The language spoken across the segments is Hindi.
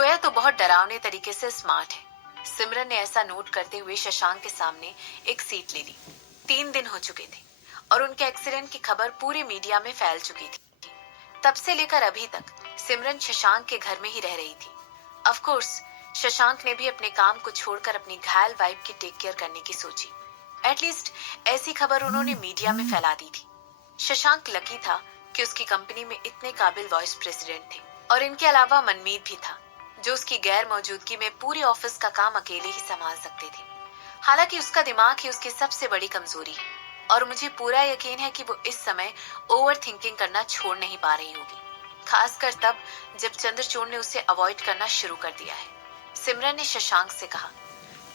जोया तो बहुत डरावने तरीके से स्मार्ट है। सिमरन ने ऐसा नोट करते हुए शशांक के सामने एक सीट ले ली। 3 दिन हो चुके थे और उनके एक्सीडेंट की खबर पूरे मीडिया में फैल चुकी थी। तब से लेकर अभी तक सिमरन शशांक के घर में ही रह रही थी। ऑफ कोर्स शशांक ने भी अपने काम को छोड़कर अपनी घायल वाइफ की टेक केयर करने की सोची। एटलीस्ट ऐसी खबर उन्होंने मीडिया में फैला दी थी। शशांक लकी था कि उसकी कंपनी में इतने काबिल वाइस प्रेसिडेंट थे और इनके अलावा मनमीत भी था, जो उसकी गैर मौजूदगी में पूरे ऑफिस का काम अकेले ही संभाल सकते थे। हालांकि उसका दिमाग ही उसकी सबसे बड़ी कमजोरी है और मुझे पूरा यकीन है कि वो इस समय ओवर थिंकिंग करना छोड़ नहीं पा रही होगी, खासकर तब जब चंद्रचूड़ ने उसे अवॉइड करना शुरू कर दिया है। सिमरन ने शशांक से कहा।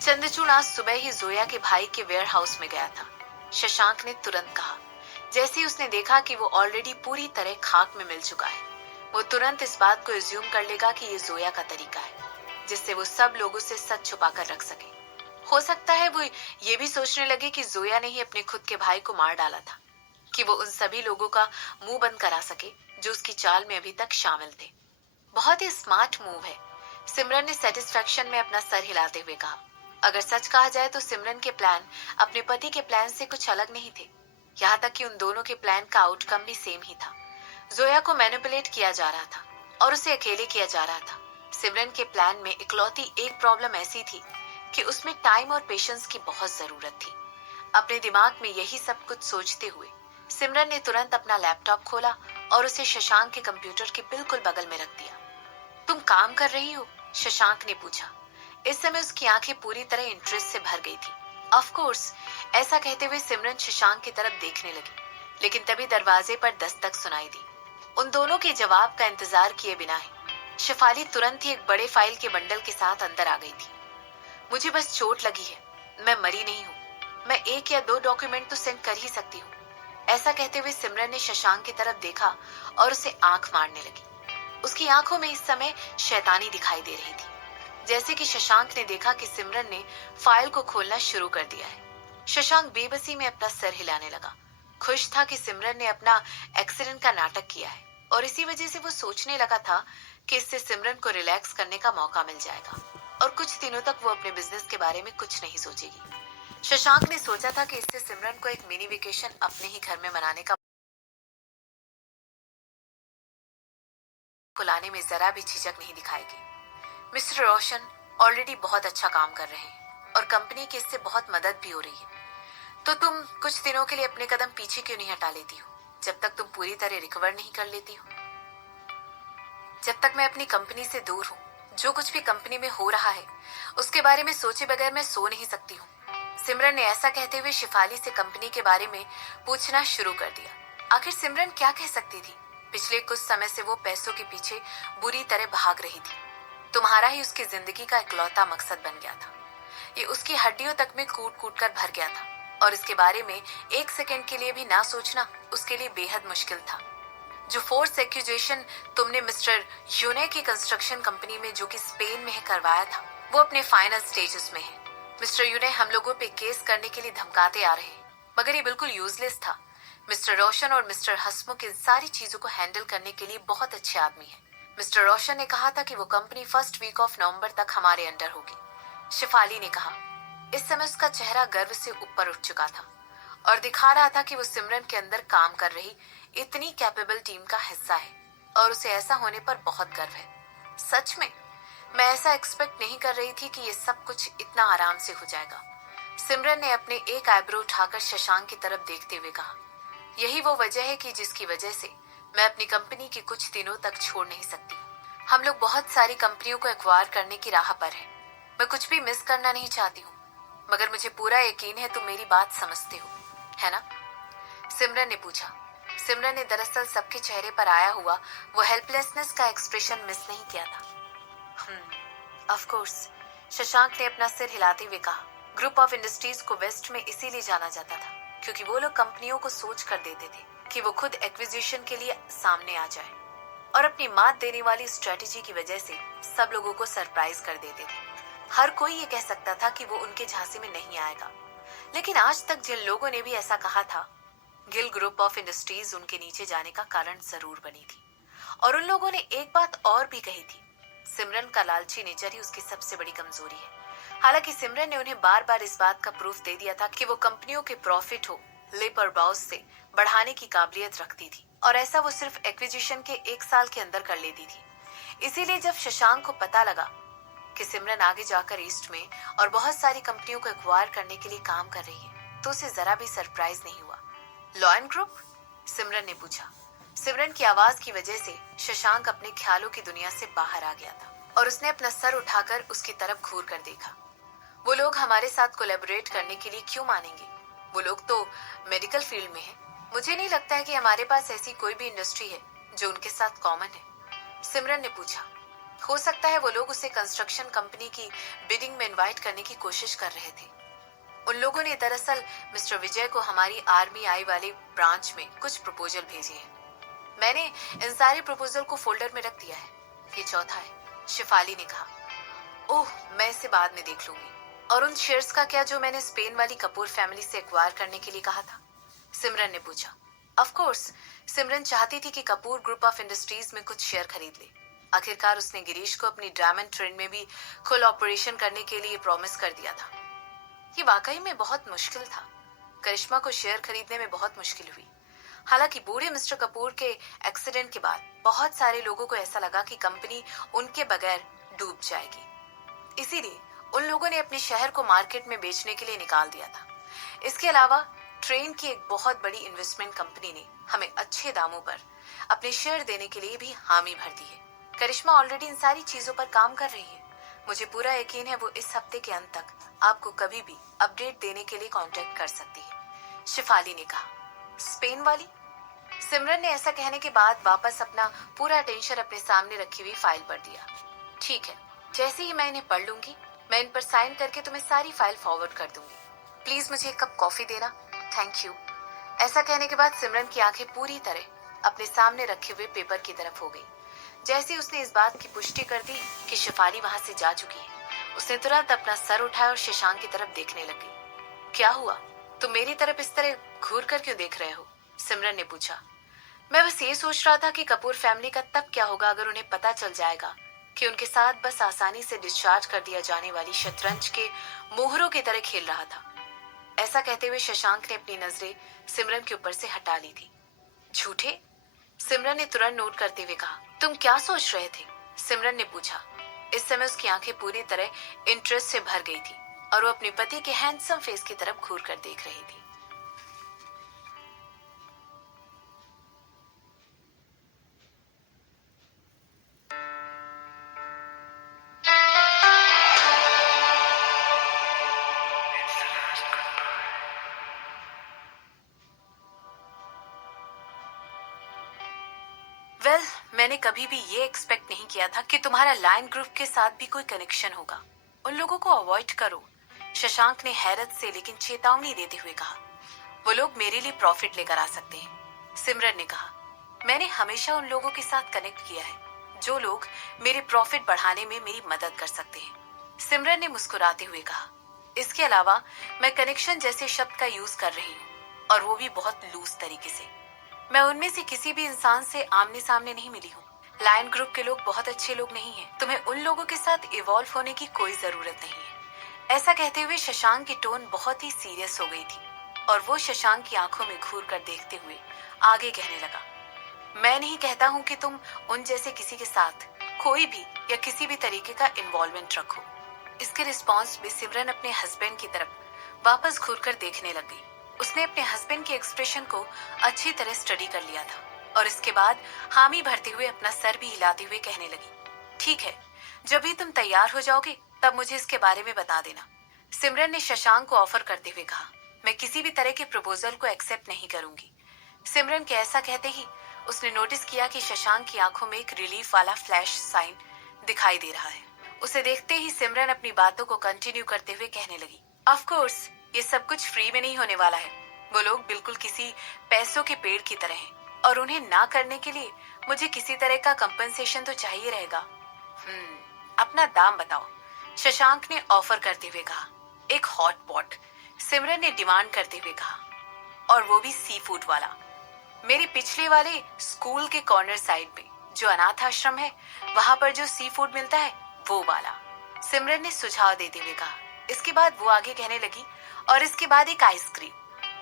चंद्रचूड़ आज सुबह ही जोया के भाई के वेयर हाउस में गया था। शशांक ने तुरंत कहा। जैसे ही उसने देखा कि वो ऑलरेडी पूरी तरह खाक में मिल चुका है, वो तुरंत इस बात को एज्यूम कर लेगा कि ये जोया का तरीका है, जिससे वो सब लोगों से सच छुपा कर रख सके। हो सकता है वो ये भी सोचने लगे कि जोया ने ही अपने खुद के भाई को मार डाला था, कि वो उन सभी लोगों का मुंह बंद करा सके जो उसकी चाल में अभी तक शामिल थे। बहुत ही स्मार्ट मूव है, सिमरन ने सेटिस्फेक्शन में अपना सर हिलाते हुए कहा। अगर सच कहा जाए तो सिमरन के प्लान अपने पति के प्लान से कुछ अलग नहीं थे। यहाँ तक कि उन दोनों के प्लान का आउटकम भी सेम ही था। जोया को मैनिपुलेट किया जा रहा था और उसे अकेले किया जा रहा था। सिमरन के प्लान में इकलौती एक प्रॉब्लम ऐसी थी कि उसमें टाइम और पेशेंस की बहुत जरूरत थी। अपने दिमाग में यही सब कुछ सोचते हुए सिमरन ने तुरंत अपना लैपटॉप खोला और उसे शशांक के कंप्यूटर के बिल्कुल बगल में रख दिया। तुम काम कर रही हो? शशांक ने पूछा। इस समय उसकी आंखें पूरी तरह इंटरेस्ट से भर गई थी। ऑफ कोर्स, ऐसा कहते हुए सिमरन शशांक की तरफ देखने लगी, लेकिन तभी दरवाजे पर दस्तक सुनाई दी। उन दोनों के जवाब का इंतजार किए बिना ही शेफाली तुरंत ही एक बड़े फाइल के बंडल के साथ अंदर आ गई थी। मुझे बस चोट लगी है, मैं मरी नहीं हूँ। मैं 1 या 2 डॉक्यूमेंट तो सेंड कर ही सकती हूँ। ऐसा कहते हुए सिमरन ने शशांक की तरफ देखा और उसे आंख मारने लगी। उसकी आंखों में इस समय शैतानी दिखाई दे रही थी। जैसे कि शशांक ने देखा कि सिमरन ने फाइल को खोलना शुरू कर दिया है। शशांक बेबसी में अपना सर हिलाने लगा। खुश था कि सिमरन ने अपना एक्सीडेंट का नाटक किया है और इसी वजह से वो सोचने लगा था कि इससे सिमरन को रिलैक्स करने का मौका मिल जाएगा और कुछ दिनों तक वो अपने बिजनेस के बारे में कुछ नहीं सोचेगी। शशांक ने सोचा था कि इससे सिमरन को एक मिनी वेकेशन अपने ही घर में मनाने का खुलाने में जरा भी झिझक नहीं दिखाएगी। मिस्टर रोशन ऑलरेडी बहुत अच्छा काम कर रहे हैं और कंपनी की इससे बहुत मदद भी हो रही है। तो तुम कुछ दिनों के लिए अपने कदम पीछे क्यों नहीं हटा लेती हो, जब तक तुम पूरी तरह रिकवर नहीं कर लेती हो? जब तक मैं अपनी कंपनी से दूर हूँ, जो कुछ भी कंपनी में हो रहा है उसके बारे में सोचे बगैर मैं सो नहीं सकती हूँ। सिमरन ने ऐसा कहते हुए शिफाली से कंपनी के बारे में पूछना शुरू कर दिया। आखिर सिमरन क्या कह सकती थी? पिछले कुछ समय से वो पैसों के पीछे बुरी तरह भाग रही थी। तुम्हारा ही उसकी जिंदगी का इकलौता मकसद बन गया था। ये उसकी हड्डियों तक में कूट कूट कर भर गया था और इसके बारे में 1 सेकंड के लिए भी ना सोचना उसके लिए बेहद मुश्किल था। जो फोर्स एक्यूजेशन तुमने मिस्टर यूने की कंस्ट्रक्शन कंपनी में, जो कि स्पेन में है, करवाया था, वो अपने फाइनल स्टेजेस में है। मिस्टर यूने हम लोगों पे केस करने के लिए धमकाते आ रहे हैं, मगर ये बिल्कुल यूजलेस था। मिस्टर रोशन और मिस्टर हसमुख इन सारी चीजों को हैंडल करने के लिए बहुत अच्छे आदमी हैं। मिस्टर रोशन ने कहा था कि वो company first week of November तक हमारे अंडर होगी। शिफाली ने कहा। इस समय उसका चेहरा गर्व से ऊपर उठ चुका था और दिखा रहा था कि वो सिमरन के अंदर काम कर रही इतनी कैपेबल टीम का हिस्सा है और उसे ऐसा होने पर बहुत गर्व है। सच में मैं ऐसा एक्सपेक्ट नहीं कर रही थी कि ये सब कुछ इतना आराम से हो जाएगा। सिमरन ने अपने एक आईब्रो उठाकर शशांक की तरफ देखते हुए कहा। यही वो वजह है कि जिसकी वजह से मैं अपनी कंपनी की कुछ दिनों तक छोड़ नहीं सकती। हम लोग बहुत सारी कंपनियों को एक्वायर करने की राह पर हैं। मैं कुछ भी मिस करना नहीं चाहती हूँ, मगर मुझे पूरा यकीन है तुम मेरी बात समझते हो, है ना? सिमरन ने पूछा। सिमरन ने दरअसल सबके चेहरे पर आया हुआ वो हेल्पलेसनेस का एक्सप्रेशन मिस नहीं किया था। ऑफ कोर्स, शशांक ने अपना सिर हिलाते हुए कहा। ग्रुप ऑफ इंडस्ट्रीज को वेस्ट में इसीलिए जाना जाता था क्योंकि वो लोग कंपनियों को सोच कर देते थे कि वो खुद एक्विजिशन के लिए सामने आ जाए और अपनी मात देने वाली स्ट्रेटेजी की वजह से सब लोगों को सरप्राइज कर देते थे। हर कोई ये कह सकता था कि वो उनके झांसे में नहीं आएगा, लेकिन आज तक जिन लोगों ने भी ऐसा कहा था, गिल ग्रुप ऑफ इंडस्ट्रीज उनके नीचे जाने का कारण जरूर बनी थी। और उन लोगों ने एक बात और भी कही थी सिमरन का लालची नेचर ही उसकी सबसे बड़ी कमजोरी है। हालांकि सिमरन ने उन्हें बार बार इस बात का प्रूफ दे दिया था कि वो कंपनियों के प्रॉफिट हो लिप और बाउस से बढ़ाने की काबिलियत रखती थी, और ऐसा वो सिर्फ एक्विजिशन के 1 साल के अंदर कर लेती थी। इसीलिए जब शशांक को पता लगा कि सिमरन आगे जाकर ईस्ट में और बहुत सारी कंपनियों को एक्वायर करने के लिए काम कर रही है, तो उसे जरा भी सरप्राइज नहीं हुआ। Lion group? सिमरन ने पूछा। सिमरन की आवाज की वजह से शशांक अपने ख्यालों की दुनिया से बाहर आ गया था और उसने अपना सर उठाकर उसकी तरफ घूर कर देखा। वो लोग हमारे साथ कोलैबोरेट करने के लिए क्यों मानेंगे? वो लोग तो मेडिकल फील्ड में हैं। मुझे नहीं लगता है कि हमारे पास ऐसी कोई भी इंडस्ट्री है जो उनके साथ कॉमन है। सिमरन ने पूछा। हो सकता है वो लोग उसे कंस्ट्रक्शन कंपनी की बिडिंग में इनवाइट करने की कोशिश कर रहे थे। उन लोगों ने दरअसल मिस्टर विजय को हमारी आर्मी आई वाले ब्रांच में कुछ प्रपोजल भेजे हैं। मैंने इन सारे प्रपोजल को फोल्डर में रख दिया है। ये चौथा है, शिफाली ने कहा। ओह, मैं इसे बाद में देख लूंगी। और उन शेयर्स का क्या जो मैंने स्पेन वाली कपूर फैमिली से एक्वायर करने के लिए कहा था? सिमरन ने पूछा। ऑफ कोर्स, सिमरन चाहती थी कि कपूर ग्रुप ऑफ इंडस्ट्रीज में कुछ शेयर खरीद ले। आखिरकार उसने गिरीश को अपनी डायमंड ट्रेन में भी फुल ऑपरेशन करने के लिए प्रॉमिस कर दिया था। ये वाकई में बहुत मुश्किल था। करिश्मा को शेयर खरीदने में बहुत मुश्किल हुई। हालांकि बूढ़े मिस्टर कपूर के एक्सीडेंट के बाद बहुत सारे लोगों को ऐसा लगा कि कंपनी उनके बगैर डूब जाएगी। इसीलिए उन लोगों ने अपने शहर को मार्केट में बेचने के लिए निकाल दिया था। इसके अलावा ट्रेन की एक बहुत बड़ी इन्वेस्टमेंट कंपनी ने हमें अच्छे दामों पर अपने शेयर देने के लिए भी हामी भर दी है। करिश्मा ऑलरेडी इन सारी चीजों पर काम कर रही है। मुझे पूरा यकीन है वो इस हफ्ते के अंत तक आपको कभी भी अपडेट देने के लिए कांटेक्ट कर सकती है, शिफाली ने कहा। स्पेन वाली? सिमरन ने ऐसा कहने के बाद वापस अपना पूरा अटेंशन अपने सामने रखी हुई फाइल पर दिया। ठीक है, जैसे ही मैं इन्हें पढ़ लूंगी मैं इन पर साइन करके तुम्हें सारी फाइल फॉरवर्ड कर दूंगी। प्लीज मुझे एक कप कॉफी देना। Thank you. ऐसा कहने के बाद सिमरन की आंखें पूरी तरह अपने सामने रखे हुए पेपर की तरफ हो गई। जैसे ही उसने इस बात की पुष्टि कर दी कि शिफाली वहां से जा चुकी है, उसने तुरंत अपना सर उठाया और शशांक की तरफ देखने लगी। क्या हुआ? तुम मेरी तरफ इस तरह घूर कर क्यों देख रहे हो? सिमरन ने पूछा। मैं बस ये सोच रहा था कि कपूर फैमिली का तब क्या होगा अगर उन्हें पता चल जाएगा कि उनके साथ बस आसानी से डिस्चार्ज कर दिया जाने वाली शतरंज के मोहरों की तरह खेल रहा था। ऐसा कहते हुए शशांक ने अपनी नजरें सिमरन के ऊपर से हटा ली थी। झूठे? सिमरन ने तुरंत नोट करते हुए कहा। तुम क्या सोच रहे थे? सिमरन ने पूछा। इस समय उसकी आंखें पूरी तरह इंटरेस्ट से भर गई थी और वो अपने पति के हैंडसम फेस की तरफ घूर कर देख रही थी। मैंने कभी भी ये एक्सपेक्ट नहीं किया था कि तुम्हारा लायन ग्रुप के साथ भी कोई कनेक्शन होगा। उन लोगों को अवॉइड करो, शशांक ने हैरत से लेकिन चेतावनी देते हुए कहा। वो लोग मेरे लिए प्रॉफिट लेकर आ सकते हैं, सिमरन ने कहा। मैंने हमेशा उन लोगों के साथ कनेक्ट किया है जो लोग मेरे प्रॉफिट बढ़ाने में मेरी मदद कर सकते हैं, सिमरन ने मुस्कुराते हुए कहा। इसके अलावा मैं कनेक्शन जैसे शब्द का यूज कर रही हूँ, और वो भी बहुत लूज तरीके से। मैं उनमें से किसी भी इंसान से आमने सामने नहीं मिली हूँ। लायन ग्रुप के लोग बहुत अच्छे लोग नहीं हैं। तुम्हें उन लोगों के साथ इवॉल्व होने की कोई जरूरत नहीं है। ऐसा कहते हुए शशांक की टोन बहुत ही सीरियस हो गई थी और वो शशांक की आंखों में घूर कर देखते हुए आगे कहने लगा। मैं नहीं कहता हूँ कि तुम उन जैसे किसी के साथ कोई भी या किसी भी तरीके का इन्वॉल्वमेंट रखो। इसके रिस्पॉन्स में सिमरन अपने हस्बैंड की तरफ वापस घूर कर देखने लग गई। उसने अपने हस्बैंड के एक्सप्रेशन को अच्छी तरह स्टडी कर लिया था और इसके बाद हामी भरते हुए अपना सर भी हिलाते हुए कहने लगी। ठीक है, जब भी तुम तैयार हो जाओगे तब मुझे इसके बारे में बता देना, सिमरन ने शशांक को ऑफर करते हुए कहा। मैं किसी भी तरह के प्रपोजल को एक्सेप्ट नहीं करूंगी। सिमरन के ऐसा कहते ही उसने नोटिस किया कि शशांक की आंखों में एक रिलीफ वाला फ्लैश साइन दिखाई दे रहा है। उसे देखते ही सिमरन अपनी बातों को कंटिन्यू करते हुए कहने लगी। ऑफ कोर्स ये सब कुछ फ्री में नहीं होने वाला है। वो लोग बिल्कुल किसी पैसों के पेड़ की तरह हैं और उन्हें ना करने के लिए मुझे किसी तरह का कंपनसेशन तो चाहिए रहेगा। अपना दाम बताओ, शशांक ने ऑफर करते हुए कहा। एक हॉट पॉट, सिमरन ने डिमांड करते हुए कहा, और वो भी सी फूड वाला। मेरे पिछले वाले स्कूल के कॉर्नर साइड में जो अनाथ आश्रम है वहां पर जो सी फूड मिलता है वो वाला, सिमरन ने सुझाव देते हुए कहा। इसके बाद वो आगे कहने लगी, और इसके बाद एक आइसक्रीम,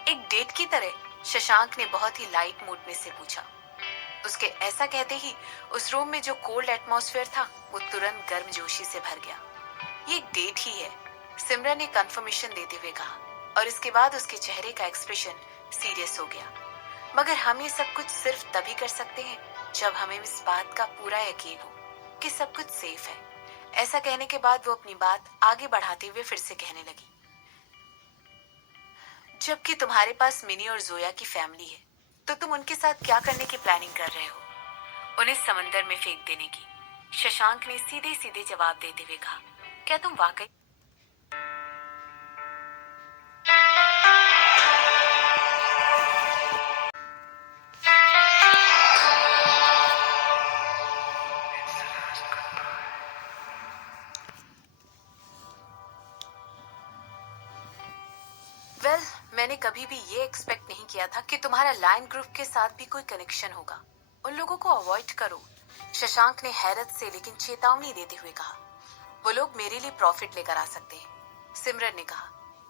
एक डेट की तरह, शशांक ने बहुत ही लाइट मूड में से पूछा। उसके ऐसा कहते ही उस रूम में जो कोल्ड एटमॉस्फेयर था वो तुरंत गर्मजोशी से भर गया। ये एक डेट ही है, सिमरन ने कंफर्मेशन देते हुए कहा, और इसके बाद उसके चेहरे का एक्सप्रेशन सीरियस हो गया। मगर हम ये सब कुछ सिर्फ तभी कर सकते हैं जब हमें इस बात का पूरा यकीन हो कि सब कुछ सेफ है। ऐसा कहने के बाद वो अपनी बात आगे बढ़ाते हुए फिर से कहने लगी, जबकि तुम्हारे पास मिनी और जोया की फैमिली है, तो तुम उनके साथ क्या करने की प्लानिंग कर रहे हो? उन्हें समंदर में फेंक देने की, शशांक ने सीधे सीधे जवाब देते हुए कहा। क्या तुम वाकई मैंने कभी भी ये एक्सपेक्ट नहीं किया था कि तुम्हारा लायन ग्रुप के साथ भी कोई कनेक्शन होगा। उन लोगों को अवॉइड करो, शशांक ने हैरत से लेकिन चेतावनी देते हुए कहा। वो लोग मेरे लिए प्रॉफिट लेकर आ सकते हैं, सिमरन ने कहा।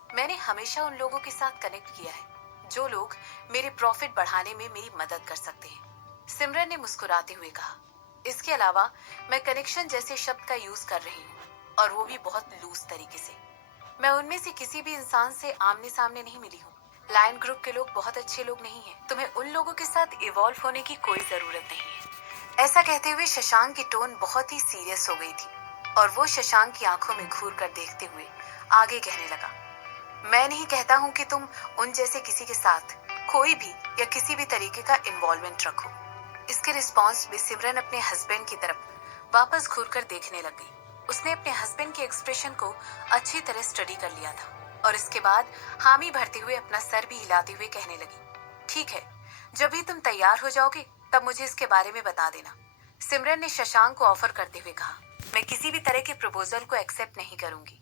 मैंने हमेशा उन लोगों के साथ कनेक्ट किया है जो लोग मेरे प्रॉफिट बढ़ाने में मेरी मदद कर सकते हैं, सिमरन ने मुस्कुराते हुए कहा। इसके अलावा मैं कनेक्शन जैसे शब्द का यूज कर रही हूँ, और वो भी बहुत लूज तरीके से। मैं उनमें से किसी भी इंसान से आमने सामने नहीं मिली हूँ। लायन ग्रुप के लोग बहुत अच्छे लोग नहीं हैं। तुम्हें उन लोगों के साथ इवॉल्व होने की कोई जरूरत नहीं है। ऐसा कहते हुए शशांक की टोन बहुत ही सीरियस हो गई थी, और वो शशांक की आंखों में घूर कर देखते हुए आगे कहने लगा, मैं नहीं कहता हूँ कि तुम उन जैसे किसी के साथ कोई भी या किसी भी तरीके का इन्वॉल्वमेंट रखो। इसके रिस्पॉन्स में सिमरन अपने हस्बैंड की तरफ वापस घूर कर देखने लग गई। उसने अपने हस्बैंड के एक्सप्रेशन को अच्छी तरह स्टडी कर लिया था, और इसके बाद हामी भरते हुए अपना सर भी हिलाते हुए कहने लगी, ठीक है, जब भी तुम तैयार हो जाओगे तब मुझे इसके बारे में बता देना, सिमरन ने शशांक को ऑफर करते हुए कहा। मैं किसी भी तरह के प्रपोजल को एक्सेप्ट नहीं करूंगी,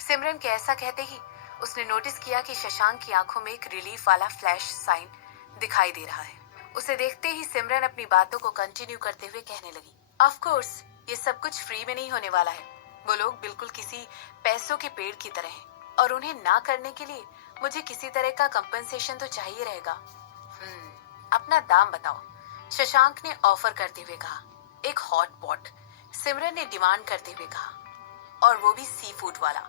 सिमरन के ऐसा कहते ही उसने नोटिस किया कि शशांक की आंखों में एक रिलीफ वाला फ्लैश साइन दिखाई दे रहा है। उसे देखते ही सिमरन अपनी बातों को कंटिन्यू करते हुए कहने लगी, ऑफ कोर्स ये सब कुछ फ्री में नहीं होने वाला है। वो लोग बिल्कुल किसी पैसों के पेड़ की तरह हैं, और उन्हें ना करने के लिए मुझे किसी तरह का कंपनसेशन तो चाहिए रहेगा। अपना दाम बताओ, शशांक ने ऑफर करते हुए कहा। एक हॉट पॉट, सिमरन ने डिमांड करते हुए कहा, और वो भी सी फूड वाला,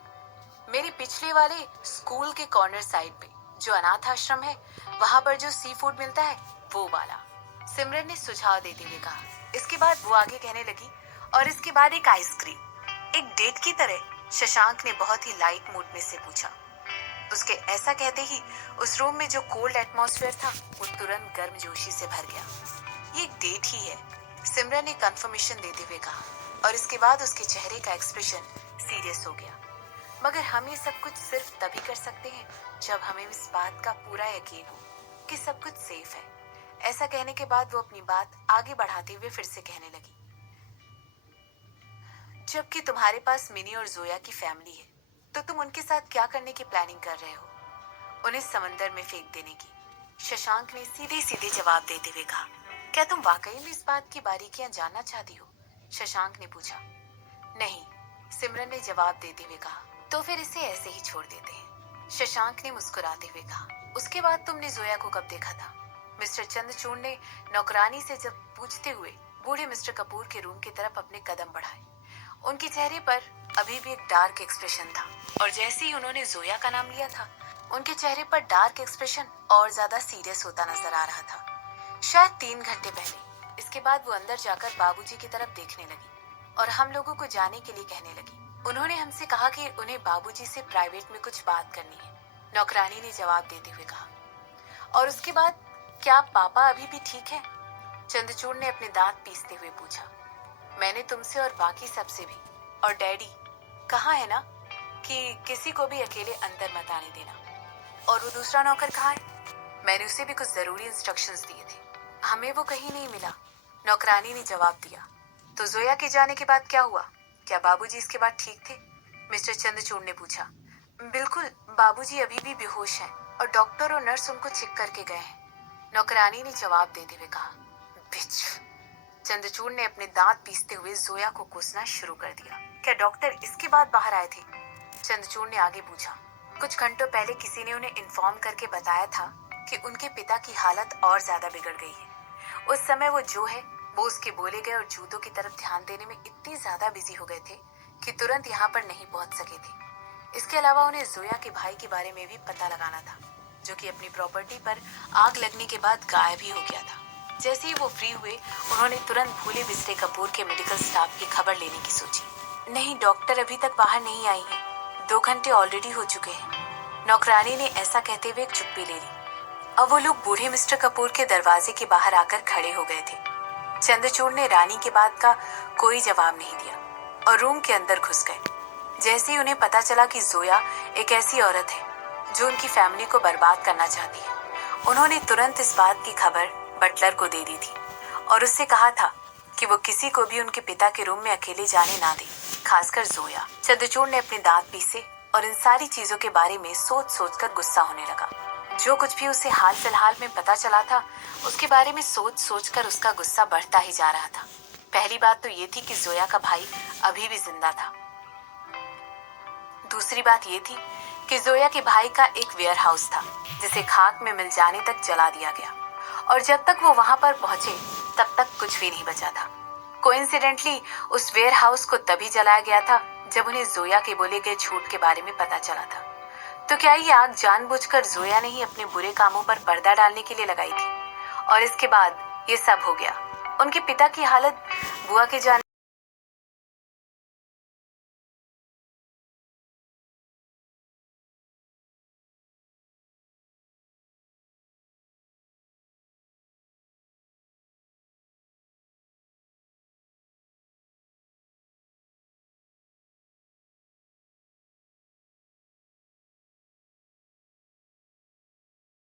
मेरे पिछले वाले स्कूल के कॉर्नर साइड पे जो अनाथ आश्रम है वहां पर जो सी फूड मिलता है वो वाला, सिमरन ने सुझाव देते हुए कहा। इसके बाद वो आगे कहने लगी, और इसके बाद एक आइसक्रीम, एक डेट की तरह, शशांक ने बहुत ही लाइट मूड में से पूछा। उसके ऐसा कहते ही उस रूम में जो कोल्ड एटमॉस्फेयर था वो तुरंत गर्मजोशी से भर गया। ये एक डेट ही है, सिमरन ने कंफर्मेशन देते हुए कहा, और इसके बाद उसके चेहरे का एक्सप्रेशन सीरियस हो गया। मगर हम ये सब कुछ सिर्फ तभी कर सकते हैं जब हमें इस बात का पूरा यकीन हो कि सब कुछ सेफ है। ऐसा कहने के बाद वो अपनी बात आगे बढ़ाते हुए फिर से कहने लगी, जबकि तुम्हारे पास मिनी और जोया की फैमिली है, तो तुम उनके साथ क्या करने की प्लानिंग कर रहे हो? उन्हें समंदर में फेंक देने की, शशांक ने सीधे सीधे जवाब देते हुए कहा। क्या तुम वाकई में इस बात की बारीकियां जानना चाहती हो? शशांक ने पूछा। नहीं, सिमरन ने जवाब देते हुए कहा। तो फिर इसे ऐसे ही छोड़ देते हैं, शशांक ने मुस्कुराते हुए कहा। उसके बाद तुमने जोया को कब देखा था? मिस्टर चंद्रचूड़ ने नौकरानी से जब पूछते हुए बूढ़े मिस्टर कपूर के रूम की तरफ अपने कदम बढ़ाए। उनके चेहरे पर अभी भी एक डार्क एक्सप्रेशन था, और जैसे ही उन्होंने जोया का नाम लिया था उनके चेहरे पर डार्क एक्सप्रेशन और ज्यादा सीरियस होता नजर आ रहा था। शायद 3 घंटे पहले। इसके बाद वो अंदर जाकर बाबूजी की तरफ देखने लगी और हम लोगों को जाने के लिए कहने लगी। उन्होंने हमसे कहा कि उन्हें बाबूजी से प्राइवेट में कुछ बात करनी है, नौकरानी ने जवाब देते हुए कहा। और उसके बाद क्या पापा अभी भी ठीक है? चंद्रचूड़ ने अपने दांत पीसते हुए पूछा। मैंने तुमसे और बाकी सबसे भी, और डैडी कहा है ना कि किसी को भी अकेले अंदर मत आने देना। और वो दूसरा नौकर कहाँ है? मैंने उसे भी कुछ जरूरी इंस्ट्रक्शंस दिए थे, हमें वो कहीं नहीं मिला, नौकरानी ने जवाब दिया। तो जोया के जाने के बाद क्या हुआ? क्या बाबूजी इसके बाद ठीक थे? मिस्टर चंद्रचूड़ ने पूछा। बिल्कुल, बाबूजी अभी भी बेहोश हैं और डॉक्टर और नर्स उनको चेक करके गए हैं, नौकरानी ने जवाब देते हुए कहा। बिच, चंद्रचूड़ ने अपने दांत पीसते हुए जोया को कोसना शुरू कर दिया। क्या डॉक्टर इसके बाद बाहर आए थे? चंद्रचूड़ ने आगे पूछा। कुछ घंटों पहले किसी ने उन्हें इन्फॉर्म करके बताया था कि उनके पिता की हालत और ज्यादा बिगड़ गई है। उस समय वो जो है वो उसके बोले गए और जूतों की तरफ ध्यान देने में इतनी ज्यादा बिजी हो गए थे कि तुरंत यहाँ पर नहीं पहुंच सके थे। इसके अलावा उन्हें जोया के भाई के बारे में भी पता लगाना था, जो कि अपनी प्रॉपर्टी पर आग लगने के बाद गायब ही हो गया था। जैसे ही वो फ्री हुए, उन्होंने तुरंत भूले बिसरे कपूर के मेडिकल स्टाफ की खबर लेने की सोची। नहीं, डॉक्टर अभी तक बाहर नहीं आई है। 2 घंटे ऑलरेडी हो चुके हैं। नौकरानी ने ऐसा कहते हुए एक चुप्पी ले ली। अब वो लोग बूढ़े मिस्टर कपूर के दरवाजे के बाहर आकर खड़े हो गए थे। चंद्रचूड़ ने रानी के बात का कोई जवाब नहीं दिया और रूम के अंदर घुस गए। जैसे ही उन्हें पता चला कि जोया एक ऐसी औरत है जो उनकी फैमिली को बर्बाद करना चाहती है, उन्होंने तुरंत इस बात की खबर बटलर को दे दी थी और उससे कहा था कि वो किसी को भी उनके पिता के रूम में अकेले जाने ना दे, खासकर जोया। चंद्रचूड़ ने अपने दांत पीसे और इन सारी चीजों के बारे में सोच सोच कर गुस्सा होने लगा। जो कुछ भी उसे हाल फिलहाल में पता चला था, उसके बारे में सोच सोच कर उसका गुस्सा बढ़ता ही जा रहा था। पहली बात तो ये थी कि जोया का भाई अभी भी जिंदा था। दूसरी बात ये थी कि जोया के भाई का एक वेयर हाउस था जिसे खाक में मिल जाने तक जला दिया गया, और जब तक वो वहां पर पहुंचे तब तक कुछ भी नहीं बचा था। कोइंसिडेंटली उस वेयर हाउस को तभी जलाया गया था जब उन्हें जोया के बोले गए झूठ के बारे में पता चला था। तो क्या ये आग जानबूझकर जोया ने ही अपने बुरे कामों पर पर्दा डालने के लिए लगाई थी? और इसके बाद ये सब हो गया। उनके पिता की हालत बुआ के जाने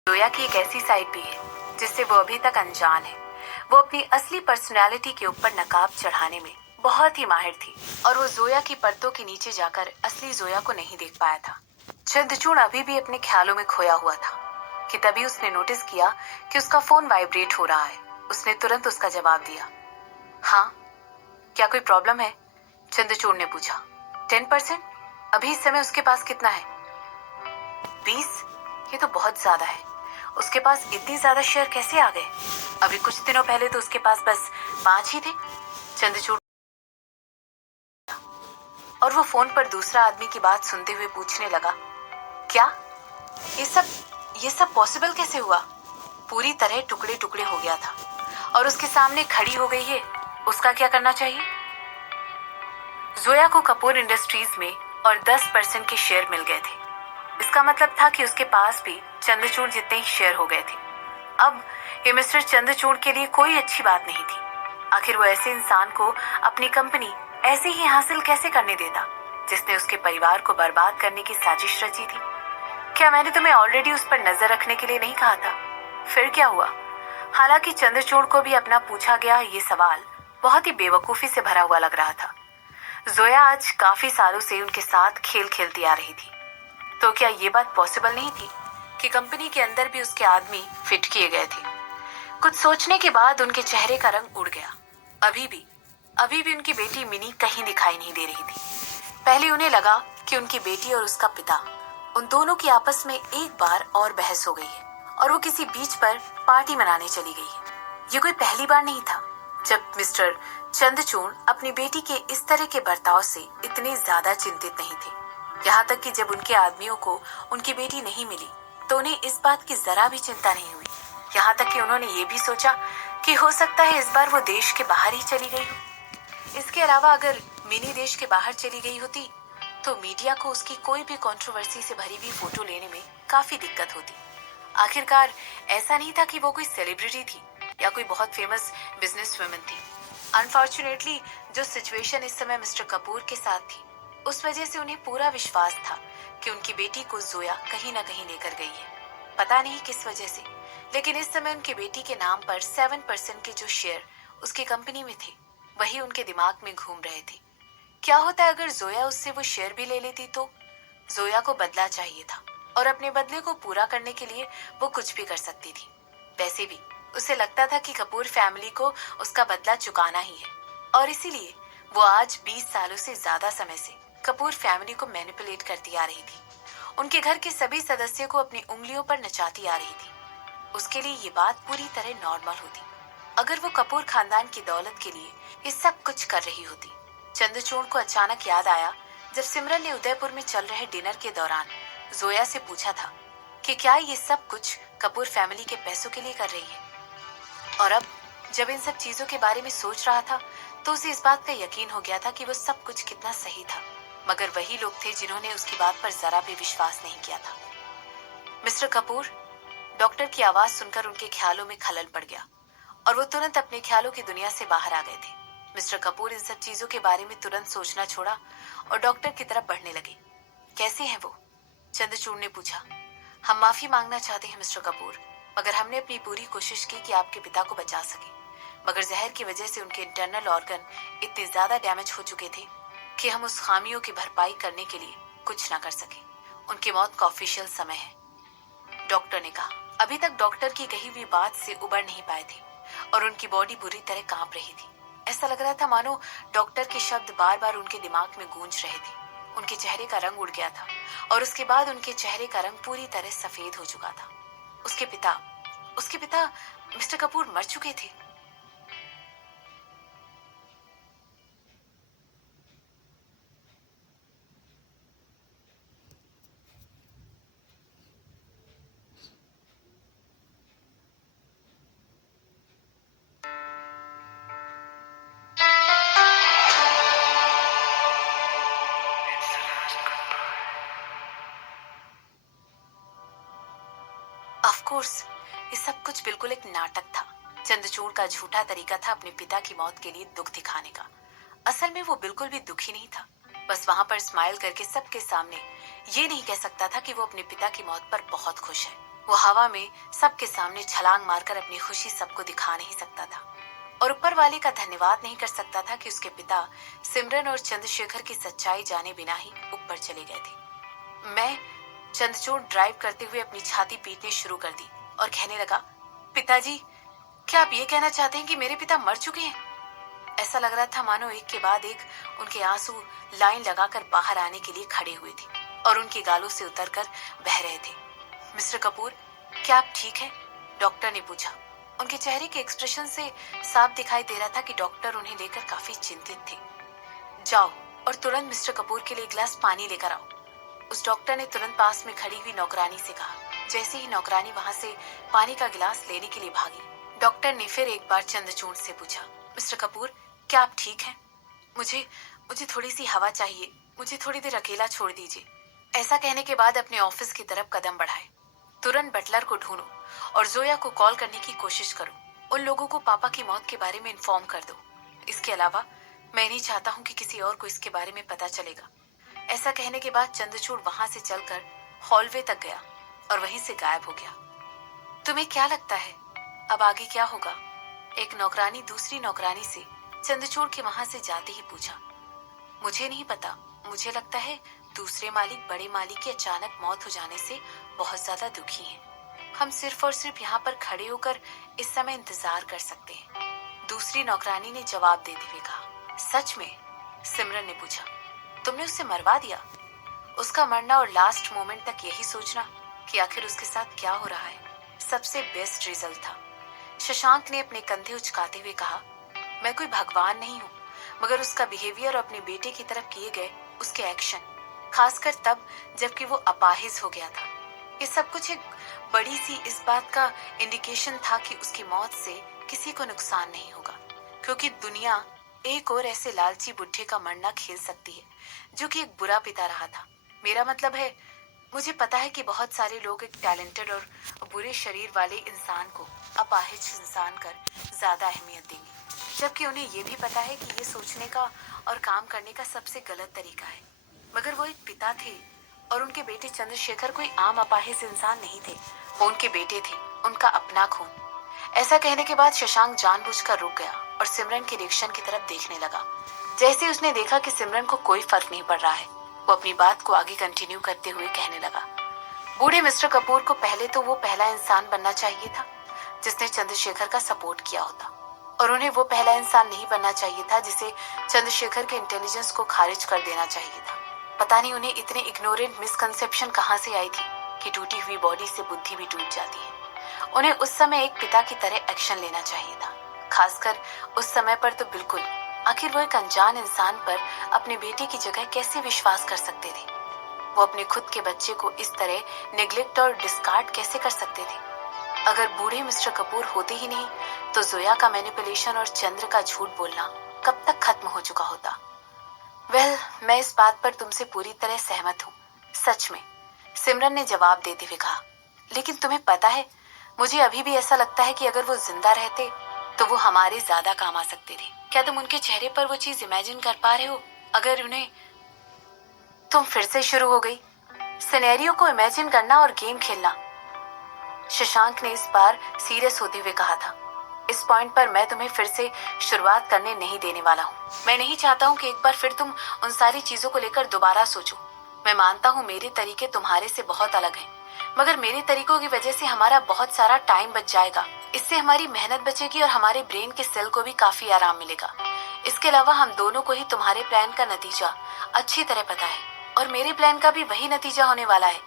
जोया की एक ऐसी साइड भी है जिससे वो अभी तक अनजान है। वो अपनी असली पर्सनैलिटी के ऊपर नकाब चढ़ाने में बहुत ही माहिर थी और वो जोया की परतों के नीचे जाकर असली जोया को नहीं देख पाया था। चंद्रचूड़ अभी भी अपने ख्यालों में खोया हुआ था कि तभी उसने नोटिस किया कि उसका फोन वाइब्रेट हो रहा है। उसने तुरंत उसका जवाब दिया। हाँ, क्या कोई प्रॉब्लम है? चंद्रचूड़ ने पूछा। 10%? अभी इस समय उसके पास कितना है? 20? ये तो बहुत ज्यादा है। उसके पास इतनी ज्यादा शेयर कैसे आ गए? अभी कुछ दिनों पहले तो उसके पास बस 5 ही थे। चंद्रचूड़ और वो फोन पर दूसरा आदमी की बात सुनते हुए पूछने लगा, क्या ये सब पॉसिबल कैसे हुआ? पूरी तरह टुकड़े टुकड़े हो गया था और उसके सामने खड़ी हो गई है। उसका क्या करना चाहिए? जोया को कपूर इंडस्ट्रीज में और 10% के शेयर मिल गए थे। इसका मतलब था कि उसके पास भी चंद्रचूड़ जितने ही शेयर हो गए थे। अब ये मिस्टर चंद्रचूड़ के लिए कोई अच्छी बात नहीं थी। आखिर वो ऐसे इंसान को अपनी कंपनी ऐसे ही हासिल कैसे करने देता जिसने उसके परिवार को बर्बाद करने की साजिश रची थी? क्या मैंने तुम्हें ऑलरेडी उस पर नजर रखने के लिए नहीं कहा था? फिर क्या हुआ? हालांकि चंद्रचूड़ को भी अपना पूछा गया ये सवाल बहुत ही बेवकूफी से भरा हुआ लग रहा था। जोया आज काफी सालों से उनके साथ खेल खेलती आ रही थी, तो क्या ये बात पॉसिबल नहीं थी कि कंपनी के अंदर भी उसके आदमी फिट किए गए थे? कुछ सोचने के बाद उनके चेहरे का रंग उड़ गया। अभी भी उनकी बेटी मिनी कहीं दिखाई नहीं दे रही थी। पहले उन्हें लगा कि उनकी बेटी और उसका पिता, उन दोनों की आपस में एक बार और बहस हो गई है और वो किसी बीच पर पार्टी मनाने चली गई है। ये कोई पहली बार नहीं था जब मिस्टर चंद्रचूड़ अपनी बेटी के इस तरह के बर्ताव से इतने ज्यादा चिंतित नहीं थे। यहाँ तक कि जब उनके आदमियों को उनकी बेटी नहीं मिली तो उन्हें इस बात की जरा भी चिंता नहीं हुई। यहाँ तक कि उन्होंने ये भी सोचा कि हो सकता है इस बार वो देश के बाहर ही चली गई हो। इसके अलावा अगर मिनी देश के बाहर चली गई होती तो मीडिया को उसकी कोई भी कंट्रोवर्सी से भरी हुई फोटो लेने में काफी दिक्कत होती। आखिरकार ऐसा नहीं था कि वो कोई सेलिब्रिटी थी या कोई बहुत फेमस बिजनेस वुमन थी। अनफॉर्चुनेटली जो सिचुएशन इस समय मिस्टर कपूर के साथ थी, उस वजह से उन्हें पूरा विश्वास था कि उनकी बेटी को जोया कहीं ना कहीं लेकर गई है। पता नहीं किस वजह से, लेकिन इस समय उनकी बेटी के नाम पर 7% के जो शेयर उसकी कंपनी में थे, वही उनके दिमाग में घूम रहे थे। क्या होता अगर जोया उससे वो शेयर भी ले लेती तो? जोया को बदला चाहिए था और अपने बदले को पूरा करने के लिए वो कुछ भी कर सकती थी। वैसे भी उसे लगता था कि कपूर फैमिली को उसका बदला चुकाना ही है, और इसीलिए वो आज 20 सालों से ज्यादा समय से कपूर फैमिली को मैनिपुलेट करती आ रही थी। उनके घर के सभी सदस्यों को अपनी उंगलियों पर नचाती आ रही थी। उसके लिए ये बात पूरी तरह नॉर्मल होती अगर वो कपूर खानदान की दौलत के लिए ये सब कुछ कर रही होती। चंद्रचूड़ को अचानक याद आया जब सिमरन ने उदयपुर में चल रहे डिनर के दौरान जोया से पूछा था कि क्या ये सब कुछ कपूर फैमिली के पैसों के लिए कर रही है। और अब जब इन सब चीजों के बारे में सोच रहा था तो उसे इस बात का यकीन हो गया था कि वो सब कुछ कितना सही था, मगर वही लोग थे जिन्होंने उसकी बात पर जरा भी विश्वास नहीं किया था। मिस्टर कपूर, डॉक्टर की आवाज सुनकर उनके ख्यालों में खलल पड़ गया और वो तुरंत अपने ख्यालों की दुनिया से बाहर आ गए थे। मिस्टर कपूर इन सब चीजों के बारे में तुरंत सोचना छोड़ा और डॉक्टर की तरफ बढ़ने लगे। कैसे हैं वो? चंद्रचूड़ ने पूछा। हम माफी मांगना चाहते हैं मिस्टर कपूर, मगर हमने अपनी पूरी कोशिश की कि आपके पिता को बचा सके, मगर जहर की वजह से उनके इंटरनल ऑर्गन इतने ज्यादा डैमेज हो चुके थे कि हम उस खामियों की भरपाई करने के लिए कुछ न कर सके। उनकी मौत का ऑफिशियल समय है, डॉक्टर ने कहा। अभी तक डॉक्टर की कही हुई बात से उबर नहीं पाए थे और उनकी बॉडी बुरी तरह कांप रही थी। ऐसा लग रहा था मानो डॉक्टर के शब्द बार बार उनके दिमाग में गूंज रहे थे। उनके चेहरे का रंग उड़ गया था और उसके बाद उनके चेहरे का रंग पूरी तरह सफेद हो चुका था। उसके पिता मिस्टर कपूर मर चुके थे। ऑफ कोर्स ये सब कुछ बिल्कुल एक नाटक था। चंद्रचूड़ का झूठा तरीका था अपने पिता की मौत के लिए दुख दिखाने का। असल में वो बिल्कुल भी दुखी नहीं था, बस वहां पर स्माइल करके सबके सामने ये नहीं कह सकता था कि वो अपने पिता की मौत पर बहुत खुश है। वो हवा में सबके सामने छलांग मारकर अपनी खुशी सबको दिखा नहीं सकता था और ऊपर वाले का धन्यवाद नहीं कर सकता था कि उसके पिता सिमरन और चंद्रशेखर की सच्चाई जाने बिना ही ऊपर चले गए थे। मैं चंद्रचूड़ ड्राइव करते हुए अपनी छाती पीटनी शुरू कर दी और कहने लगा, पिताजी, क्या आप ये कहना चाहते हैं कि मेरे पिता मर चुके हैं? ऐसा लग रहा था मानो एक के बाद एक उनके आंसू लाइन लगाकर बाहर आने के लिए खड़े हुए थे और उनके गालों से उतरकर बह रहे थे। मिस्टर कपूर, क्या आप ठीक हैं? डॉक्टर ने पूछा। उनके चेहरे के एक्सप्रेशन से साफ दिखाई दे रहा था कि डॉक्टर उन्हें लेकर काफी चिंतित थे। जाओ और तुरंत मिस्टर कपूर के लिए एक गिलास पानी लेकर आओ, उस डॉक्टर ने तुरंत पास में खड़ी हुई नौकरानी से कहा। जैसे ही नौकरानी वहां से पानी का गिलास लेने के लिए भागी, डॉक्टर ने फिर एक बार चंद्रचूड़ से पूछा, मिस्टर कपूर, क्या आप ठीक हैं? मुझे मुझे थोड़ी सी हवा चाहिए, मुझे थोड़ी देर अकेला छोड़ दीजिए। ऐसा कहने के बाद अपने ऑफिस की तरफ कदम बढ़ाए। तुरंत बटलर को ढूंढो और जोया को कॉल करने की कोशिश करो। उन लोगों को पापा की मौत के बारे में इन्फॉर्म कर दो। इसके अलावा मैं नहीं चाहता हूँ कि किसी और को इसके बारे में पता चलेगा। ऐसा कहने के बाद चंद्रचूड़ वहां से चलकर हॉलवे तक गया और वहीं से गायब हो गया। तुम्हें क्या लगता है अब आगे क्या होगा? एक नौकरानी दूसरी नौकरानी से चंद्रचूड़ के वहां से जाते ही पूछा। मुझे नहीं पता, मुझे लगता है दूसरे मालिक बड़े मालिक की अचानक मौत हो जाने से बहुत ज्यादा दुखी हैं। हम सिर्फ और सिर्फ यहाँ पर खड़े होकर इस समय इंतजार कर सकते हैं। दूसरी नौकरानी ने जवाब देते हुए कहा। सच में? सिमरन ने पूछा। तुमने उसे मरवा दिया? उसका मरना और लास्ट मोमेंट तक यही सोचना कि आखिर उसके साथ क्या हो रहा है सबसे बेस्ट रिजल्ट था। शशांक ने अपने कंधे उचकाते हुए कहा। मैं कोई भगवान नहीं हूँ, मगर उसका बिहेवियर और अपने बेटे की तरफ किए गए उसके एक्शन, खासकर तब जबकि वो अपाहिज हो गया था, ये सब कुछ एक बड़ी सी इस बात का इंडिकेशन था कि उसकी मौत से किसी को नुकसान नहीं होगा, क्योंकि दुनिया एक और ऐसे लालची बुढ़े का मरना खेल सकती है जो कि एक बुरा पिता रहा था। मेरा मतलब है, मुझे पता है कि बहुत सारे लोग एक टैलेंटेड और बुरे शरीर वाले इंसान को अपाहिज इंसान कर ज्यादा अहमियत देंगे, जबकि उन्हें ये भी पता है कि ये सोचने का और काम करने का सबसे गलत तरीका है। मगर वो एक पिता थे और उनके बेटे चंद्रशेखर कोई आम अपाहिज इंसान नहीं थे, वो उनके बेटे थे, उनका अपना खून। ऐसा कहने के बाद शशांक जानबूझकर रुक गया और सिमरन के रिएक्शन की तरफ देखने लगा। जैसे उसने देखा कि सिमरन को कोई फर्क नहीं पड़ रहा है, वो अपनी बात को आगे कंटिन्यू करते हुए कहने लगा। बूढ़े मिस्टर कपूर को पहले तो वो पहला इंसान बनना चाहिए था जिसने चंद्रशेखर का सपोर्ट किया होता, और उन्हें वो पहला इंसान नहीं बनना चाहिए था जिसे चंद्रशेखर के इंटेलिजेंस को खारिज कर देना चाहिए था। पता नहीं उन्हें इतने इग्नोरेंट मिसकंसेप्शन कहाँ से आई थी कि टूटी हुई बॉडी से बुद्धि भी टूट जाती है। उन्हें उस समय एक पिता की तरह एक्शन लेना चाहिए था, खासकर उस समय पर तो बिल्कुल। आखिर वो एक अनजान इंसान पर अपने बेटे की जगह कैसे विश्वास कर सकते थे? वो अपने खुद के बच्चे को इस तरह नेग्लेक्ट और डिस्कार्ड कैसे कर सकते थे? अगर बूढ़े मिस्टर कपूर होते ही नहीं तो जोया का मैनिपुलेशन और चंद्र का झूठ बोलना कब तक खत्म हो चुका होता। मैं इस बात पर तुमसे पूरी तरह सहमत हूँ, सच में, सिमरन ने जवाब देते हुए कहा। लेकिन तुम्हें पता है, मुझे अभी भी ऐसा लगता है कि अगर वो जिंदा रहते तो वो हमारे ज्यादा काम आ सकते थे। क्या तुम उनके चेहरे पर वो चीज इमेजिन कर पा रहे हो? अगर उन्हें तुम फिर से शुरू हो गई सिनेरियो को इमेजिन करना और गेम खेलना, शशांक ने इस बार सीरियस होते हुए कहा था। इस पॉइंट पर मैं तुम्हें फिर से शुरुआत करने नहीं देने वाला हूँ। मैं नहीं चाहता हूँ कि एक बार फिर तुम उन सारी चीजों को लेकर दोबारा सोचो। मैं मानता हूँ मेरे तरीके तुम्हारे से बहुत अलग हैं, मगर मेरे तरीकों की वजह से हमारा बहुत सारा टाइम बच जाएगा। इससे हमारी मेहनत बचेगी और हमारे ब्रेन के सेल को भी काफी आराम मिलेगा। इसके अलावा हम दोनों को ही तुम्हारे प्लान का नतीजा अच्छी तरह पता है और मेरे प्लान का भी वही नतीजा होने वाला है।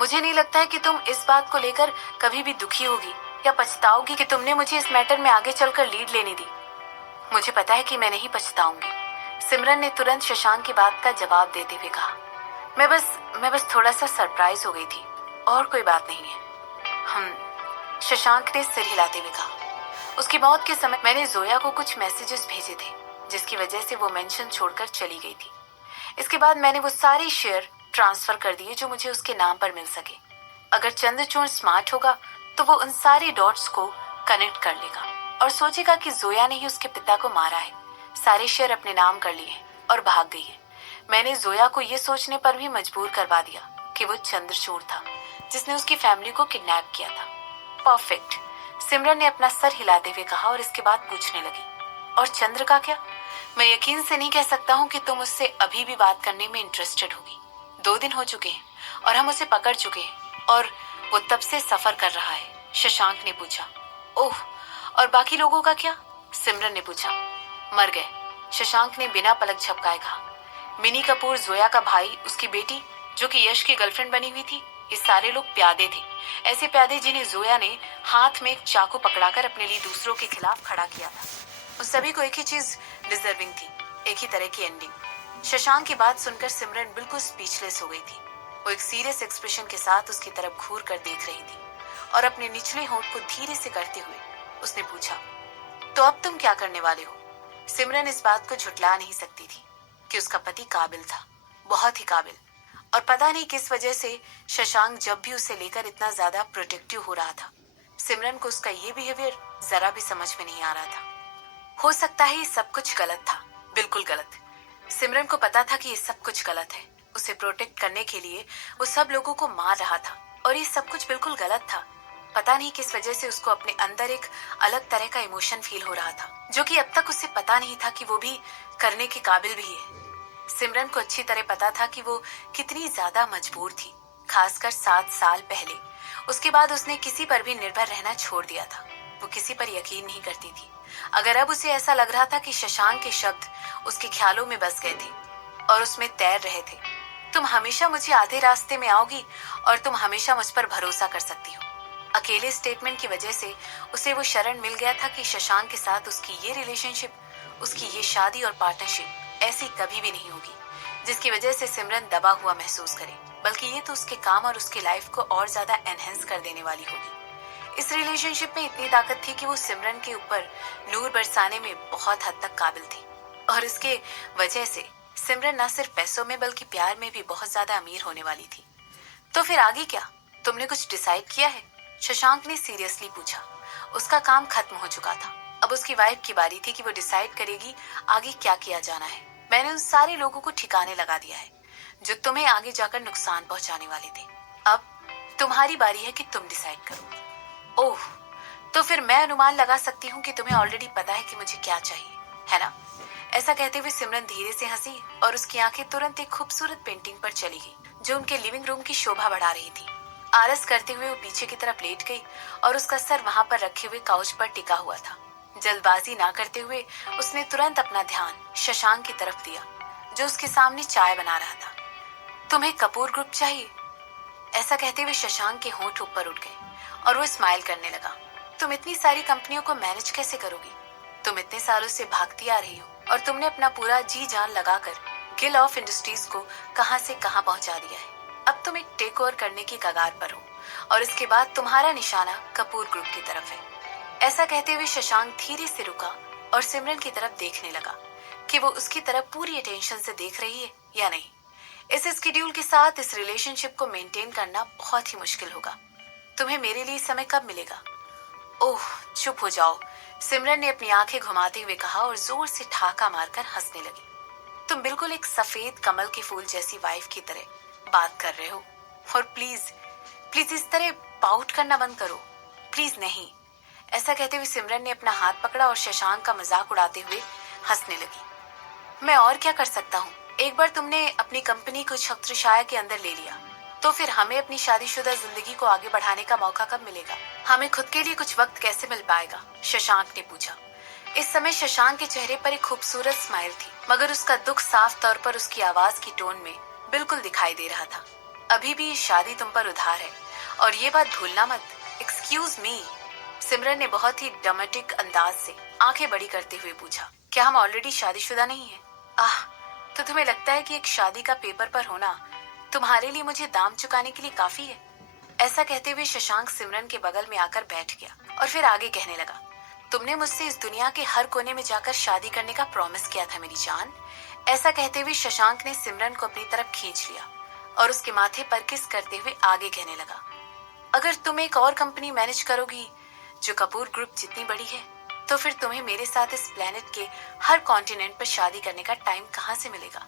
मुझे नहीं लगता है कि तुम इस बात को लेकर कभी भी दुखी होगी या पछताओगी कि तुमने मुझे इस मैटर में आगे चलकर लीड लेने दी। मुझे पता है कि मैं नहीं पछताऊंगी, सिमरन ने तुरंत शशांक की बात का जवाब देते हुए कहा। मैं बस थोड़ा सा सरप्राइज हो गई थी, और कोई बात नहीं है। शशांक ने सिर हिलाते हुए कहा। उसकी मौत के समय मैंने जोया को कुछ मैसेजेस भेजे थे जिसकी वजह से वो मेंशन छोड़कर चली गई थी। इसके बाद मैंने वो सारे शेयर ट्रांसफर कर दिए जो मुझे उसके नाम पर मिल सके। अगर चंद्रचूड़ स्मार्ट होगा तो वो उन सारे डॉट्स को कनेक्ट कर लेगा और सोचेगा कि जोया ने ही उसके पिता को मारा है, सारे शेयर अपने नाम कर लिए और भाग गई है। मैंने जोया को ये सोचने पर भी मजबूर करवा दिया कि वो चंद्रचूड़ था जिसने उसकी फैमिली को किडनैप किया था। परफेक्ट, सिमरन ने अपना सर हिलाते हुए कहा और इसके बाद पूछने लगी, और चंद्र का क्या? मैं यकीन से नहीं कह सकता हूँ कि तुम उससे अभी भी बात करने में इंटरेस्टेड होगी। 2 दिन हो चुके हैं और हम उसे पकड़ चुके हैं और वो तब से सफर कर रहा है, शशांक ने पूछा। ओह, और बाकी लोगों का क्या? सिमरन ने पूछा। मर गए, शशांक ने बिना पलक झपकाए कहा। मिनी कपूर, जोया का भाई, उसकी बेटी जो कि यश की गर्लफ्रेंड बनी हुई थी, ये सारे लोग प्यादे थे। ऐसे प्यादे जिन्हें जोया ने हाथ में एक चाकू पकड़ाकर अपने लिए दूसरों के खिलाफ खड़ा किया था। उस सभी को एक ही चीज डिजर्विंग थी, एक ही तरह की एंडिंग। शशांक की बात सुनकर सिमरन बिल्कुल स्पीचलेस हो गई थी। वो एक सीरियस एक्सप्रेशन के साथ उसकी तरफ घूर कर देख रही थी और अपने निचले होंठ को धीरे से करते हुए उसने पूछा, तो अब तुम क्या करने वाले हो? सिमरन इस बात को झुटला नहीं सकती थी कि उसका पति काबिल था, बहुत ही काबिल, और पता नहीं किस वजह से शशांक जब भी उसे लेकर इतना ज्यादा प्रोटेक्टिव हो रहा था, सिमरन को उसका ये बिहेवियर जरा भी समझ में नहीं आ रहा था। हो सकता है ये सब कुछ गलत था, बिल्कुल गलत। सिमरन को पता था कि ये सब कुछ गलत है। उसे प्रोटेक्ट करने के लिए वो सब लोगों को मार रहा था और ये सब कुछ बिल्कुल गलत था। पता नहीं किस वजह से उसको अपने अंदर एक अलग तरह का इमोशन फील हो रहा था जो कि अब तक उसे पता नहीं था कि वो भी करने के काबिल भी है। सिमरन को अच्छी तरह पता था कि वो कितनी ज्यादा मजबूर थी, खासकर 7 साल पहले। उसके बाद उसने किसी पर भी निर्भर रहना छोड़ दिया था। वो किसी पर यकीन नहीं करती थी। अगर अब उसे ऐसा लग रहा था कि शशांक के शब्द उसके ख्यालों में बस गए थे और उसमें तैर रहे थे, तुम हमेशा मुझे आधे रास्ते में आओगी और तुम हमेशा मुझ पर भरोसा कर सकती हो, अकेले स्टेटमेंट की वजह से उसे वो शरण मिल गया था कि शशांक के साथ उसकी ये रिलेशनशिप, उसकी ये शादी और पार्टनरशिप ऐसी कभी भी नहीं होगी जिसकी वजह से सिमरन दबा हुआ महसूस करे, बल्कि ये तो उसके काम और उसके लाइफ को और ज्यादा एनहेंस कर देने वाली होगी। इस रिलेशनशिप में इतनी ताकत थी कि वो सिमरन के ऊपर नूर बरसाने में बहुत हद तक काबिल थी और इसके वजह से सिमरन न सिर्फ पैसों में बल्कि प्यार में भी बहुत ज्यादा अमीर होने वाली थी। तो फिर आगे क्या? तुमने कुछ डिसाइड किया है? शशांक ने सीरियसली पूछा। उसका काम खत्म हो चुका था, अब उसकी वाइफ की बारी थी कि वो डिसाइड करेगी आगे क्या किया जाना है। मैंने उन सारे लोगों को ठिकाने लगा दिया है जो तुम्हें आगे जाकर नुकसान पहुंचाने वाले थे। अब तुम्हारी बारी है कि तुम डिसाइड करो। ओह, तो फिर मैं अनुमान लगा सकती हूँ कि तुम्हें ऑलरेडी पता है कि मुझे क्या चाहिए, है ना? ऐसा कहते हुए सिमरन धीरे से हंसी और उसकी आंखें तुरंत एक खूबसूरत पेंटिंग पर चली गई जो उनके लिविंग रूम की शोभा बढ़ा रही थी। आलस करते हुए वो पीछे की तरफ लेट गई और उसका सर वहां पर रखे हुए काउच पर टिका हुआ था। जल्दबाजी ना करते हुए उसने तुरंत अपना ध्यान शशांक की तरफ दिया, जो उसके सामने चाय बना रहा था। तुम्हें कपूर ग्रुप चाहिए? ऐसा कहते हुए शशांक के होंठ ऊपर उठ गए और वो स्माइल करने लगा। तुम इतनी सारी कंपनियों को मैनेज कैसे करोगी? तुम इतने सालों से भागती आ रही हो और तुमने अपना पूरा जी जान लगाकर गिल ऑफ इंडस्ट्रीज को कहां से कहां पहुंचा दिया है। अब तुम एक टेक ओवर करने की कगार पर हो और इसके बाद तुम्हारा निशाना कपूर ग्रुप की तरफ है। ऐसा कहते हुए शशांक धीरे से रुका और सिमरन की तरफ देखने लगा कि वो उसकी तरफ पूरी अटेंशन से देख रही है या नहीं। इस स्केड्यूल के साथ इस रिलेशनशिप को मेंटेन करना बहुत ही मुश्किल होगा। तुम्हें मेरे लिए समय कब मिलेगा? ओह, चुप हो जाओ, सिमरन ने अपनी आंखें घुमाते हुए कहा और जोर से ठहाका मारकर हंसने लगी। तुम बिल्कुल एक सफेद कमल के फूल जैसी वाइफ की तरह बात कर रहे हो। और प्लीज प्लीज इस तरह पाउट करना बंद करो, प्लीज नहीं। ऐसा कहते हुए सिमरन ने अपना हाथ पकड़ा और शशांक का मजाक उड़ाते हुए हंसने लगी। मैं और क्या कर सकता हूँ? एक बार तुमने अपनी कंपनी को छत्रछाया के अंदर ले लिया, तो फिर हमें अपनी शादीशुदा जिंदगी को आगे बढ़ाने का मौका कब मिलेगा? हमें खुद के लिए कुछ वक्त कैसे मिल पाएगा? शशांक ने पूछा। इस समय शशांक के चेहरे पर एक खूबसूरत स्माइल थी, मगर उसका दुख साफ तौर पर उसकी आवाज की टोन में बिल्कुल दिखाई दे रहा था। अभी भी ये शादी तुम पर उधार है और ये बात भूलना मत। एक्सक्यूज मी, सिमरन ने बहुत ही ड्रामेटिक अंदाज से आंखें बड़ी करते हुए पूछा। क्या हम ऑलरेडी शादीशुदा नहीं हैं? आह, तो तुम्हें लगता है कि एक शादी का पेपर पर होना तुम्हारे लिए मुझे दाम चुकाने के लिए काफी है? ऐसा कहते हुए शशांक सिमरन के बगल में आकर बैठ गया और फिर आगे कहने लगा। तुमने मुझसे इस दुनिया के हर कोने में जाकर शादी करने का प्रॉमिस किया था मेरी जान। ऐसा कहते हुए शशांक ने सिमरन को अपनी तरफ खींच लिया और उसके माथे पर किस करते हुए आगे कहने लगा। अगर तुम एक और कंपनी मैनेज करोगी जो कपूर ग्रुप जितनी बड़ी है, तो फिर तुम्हें मेरे साथ इस प्लेनेट के हर कॉन्टिनेंट पर शादी करने का टाइम कहाँ से मिलेगा?